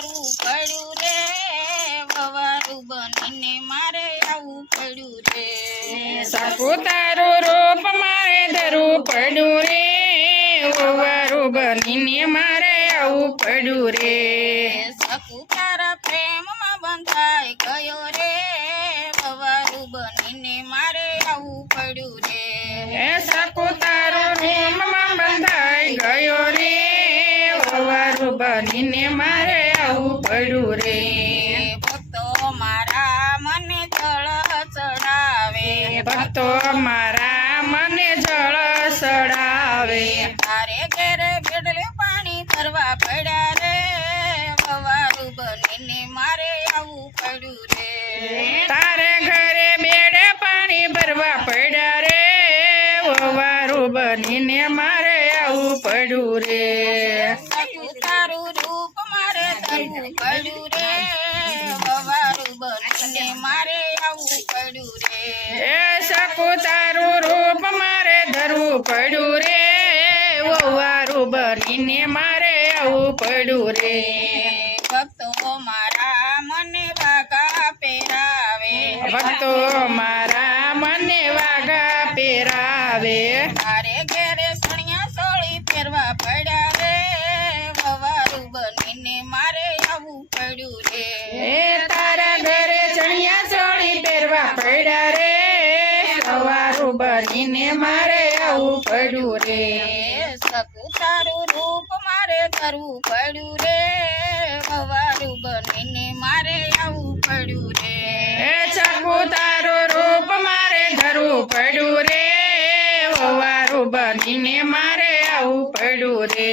કરવું પડ્યું રે, વવારું બનીને મારે આવવું પડ્યું રે. સાપુતારું રૂપ મારે ધરવું પડ્યું રે, વવારું બનીને મારે આવવું પડ્યું રે. સાપુતારા પ્રેમમાં બંધાઈ ગયો રે, વવારું બનીને મારે આવવું પડ્યું રે. સાપુતારો રૂપમાં બંધાઈ ગયો રે, વવારું બનીને મારે આવવું પડ્યું રે. ભક્તો મારા મને જળ ચડાવે, ભક્તો મારા મને જળ ચડાવે, તારે ઘેરે બેડલે પાણી કરવા પડ્યા રે, વવારું બનીને મારે આવવું પડ્યું રે. તારે ઘરે બેડે પાણી ભરવા પડ્યા રે, વવારું બનીને મારે આવવું પડ્યું રે. તારું રૂપ મારે ધરવું પડ્યું રે, વવારું બનીને મારે આવવું પડ્યું રે. સાપુતારું રૂપ મારે ધરવું પડ્યું રે, વવારું બનીને મારે આવવું પડ્યું રે. ભક્તો મારા મને વાઘા પહેરાવે, ભક્તો મારા મને વાઘા પહેરાવે, તારે ઘેરે સણિયા સોળી પહેરવા પડ્યા રે, વવારું બનીને મારે આવવું પડ્યું રે. તારા ઘરે ચણિયા ચોળી પહેરવા પડ્યા રે, સવારું બનીને મારે આવવું પડ્યું રે. સપુતારું રૂપ મારે ધરવું પડ્યું રે, વવારું બનીને મારે આવવું પડ્યું રે. સાપુતારું રૂપ મારે ધરવું પડ્યું રે, વવારું બનીને મારે આવવું પડ્યું રે.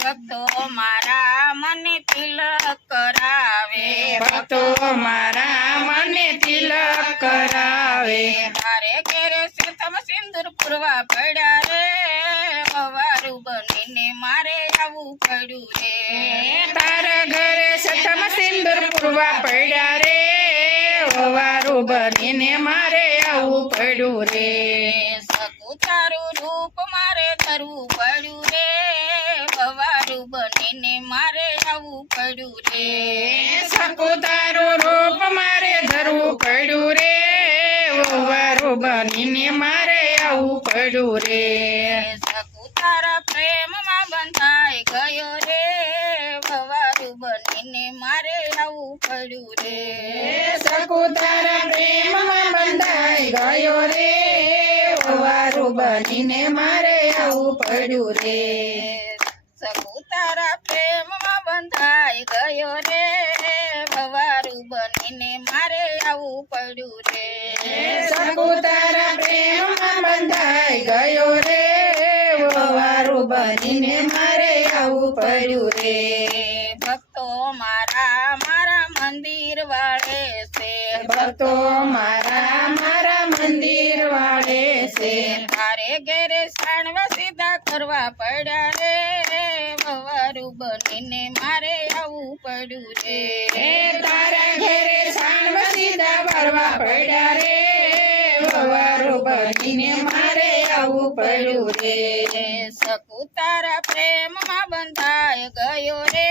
ભક્તો મારા મને તિલક કરાવે, ભક્તો મારા મને તિલક કરાવે, તારે ઘેરે શેતમ સિંદૂર પૂરવા પડ્યા રે, વવારું બનીને મારે આવવું પડ્યું રે. તારા ઘરે સતમ સિંદૂર પૂરવા પડ્યા રે, વવારું બનીને મારે આવવું પડ્યું રે. સકુતારું રૂપ મારે ધરવું પડ્યું રે, વવારું બનીને મારે આવવું પડ્યું રે. સાપુતારું રૂપ મારે ધરવું પડ્યું રે, વવારું બનીને મારે આવવું પડ્યું રે. સકુતારા પ્રેમમાં બંધાઈ ગયો રે, વવારું બનીને મારે આવવું પડ્યું રે. સાપુતારા પ્રેમમાં બંધાઈ ગયો રે, વવારું બનીને મારે આવવું પડ્યું રે. સકુતારા પ્રેમમાં બંધાઈ ગયો રે, વવારું બનીને મારે આવવું પડ્યું રે. સાપુતારા પ્રેમમાં બંધાઈ ગયો રે, વવારું બનીને મારે આવવું પડ્યું રે. ભક્તો મારા મારા મંદિર વાળે છે, ભક્તો મારા મંદિર વાળે છે, તારે ઘેરે સાણવા સીધા કરવા પડ્યા રે, વવારું બનીને મારે આવવું પડ્યું રે. તારા ઘેરે સાણવા સીધા ભરવા પડ્યા રે, વવારું બનીને મારે આવવું પડ્યું રે. સકુતારા પ્રેમમાં બંધાઈ ગયો રે,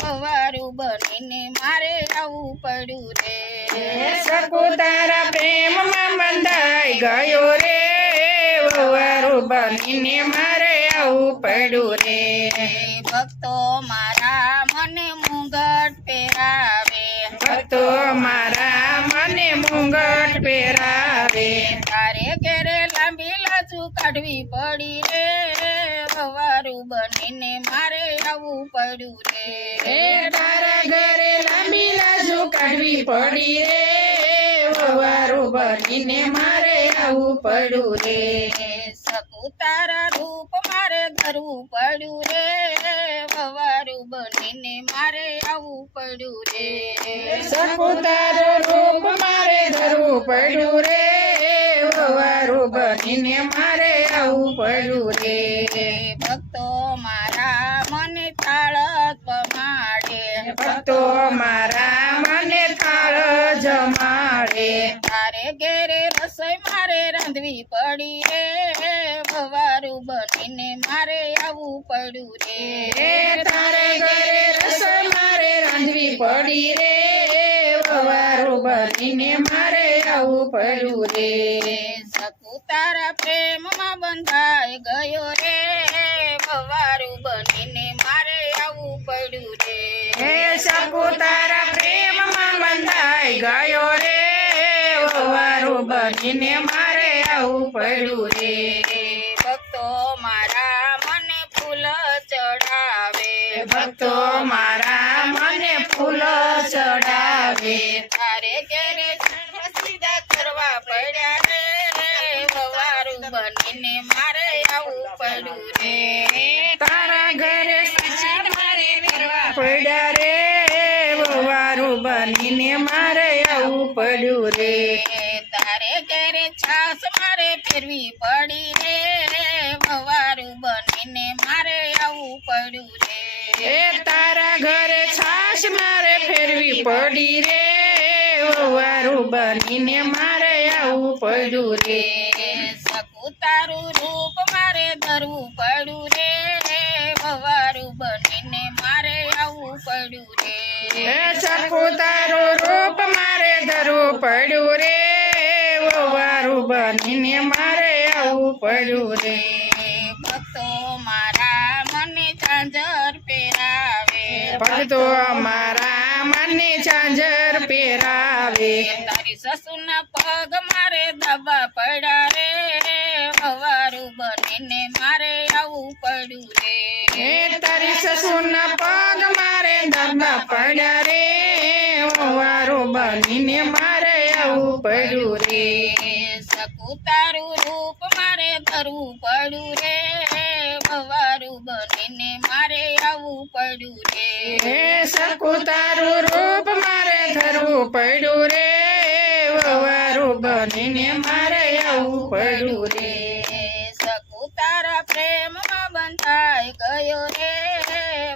વવારું બનીને મારે આવવું પડ્યું રે. સકુતારા પ્રેમમાં બંધાઈ ગયો રે, વવારું બનીને મારે આવવું પડ્યું રે. ભક્તો મારા મને મુંગટ પહેરાવે, ભક્તો મારા મને મુંગટ પહેરાવે, તારે ઘેરે લાંબી લાજુ કાઢવી પડી રે, વવારું બનીને મારે આવવું પડ્યું રે. તારા ઘરે લાંબી લાજુ કાઢવી પડી રે, વવારું બનીને મારે આવવું પડ્યું રે. સકુતારા રૂપ મારે ધરવું પડ્યું રે, વવારું બનીને મારે આવવું પડ્યું રે. સાપુતારું રૂપ મારે ધરવું પડ્યું રે, વવારું બનીને મારે આવવું પડ્યું રે. ભક્તો મારા મને થાળ પમાડે, ભક્તો મારા મને થાળ જમાડે, તારે ઘેરે રસોઈ મારે રાંધવી પડી રે, વવારું બનીને મારે આવવું પડ્યું રે. તારે ઘરે રસોઈ મારે પડી રે વવારું બનીને મારે આવવું પડ્યું રે શકુ તારા પ્રેમમાં બંધાઈ ગયો રે વવારું બનીને મારે આવવું પડ્યું રે હે શકુ તારા પ્રેમમાં બંધાઈ ગયો રે વવારું બનીને મારે આવવું પડ્યું રે ભક્તો મારા મને ફૂલ ચડાવે ભક્તો મારા મને ફૂલ ચડાવે તારે ઘેરે સીધા કરવા પડ્યા રે વવારું બનીને મારે આવવું પડ્યું રે તારા ઘરે મારે કરવા પડ્યા રે વવારું બનીને મારે આવવું પડ્યું રે તારે ઘેરે છાસ મારે ફેરવી પડી રે વવારું બનીને મારે આવવું પડ્યું રે એ તારા ઘરે છાશ મારે ફેરવી પડી રે વવારું બનીને મારે આવવું પડ્યું રે શકુ તારું રૂપ મારે ધરવું પડ્યું રે વવારું બનીને મારે આવવું પડ્યું રે એ શકુ તારું રૂપ મારે ધરવું પડ્યું રે વવારું બનીને મારે આવવું પડ્યું રે ભક્તો મારા મને ઝાંઝર પહેરાવે ભક્તો અમારા મને ઝાંઝર પહેરાવે તારી સસુના પગ મારે દબા પડ્યા રે વવારું બનીને મારે આવવું પડ્યું રે એ તારી સસુના પગ મારે દબા પડ્યા રે વવારું બનીને મારે આવવું પડ્યું રે શકુ તારું રૂપ મારે ધરવું પડ્યું રે વવારું બનીને મારે આવવું પડ્યું રે હે શકુ તારું રૂપ મારે ધરવું પડ્યું રે વવારું બનીને મારે આવવું પડ્યું રે શકુ તારા પ્રેમમાં બંધાઈ ગયો રે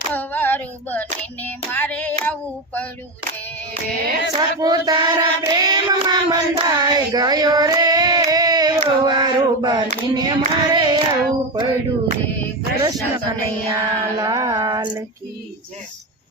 વવારું બનીને મારે આવવું પડ્યું રે શકુ તારા પ્રેમમાં બંધાઈ ગયો રે વવારું બનીને મારે આવવું પડ્યું રે કૃષ્ણ કનૈયા લાલ કી જય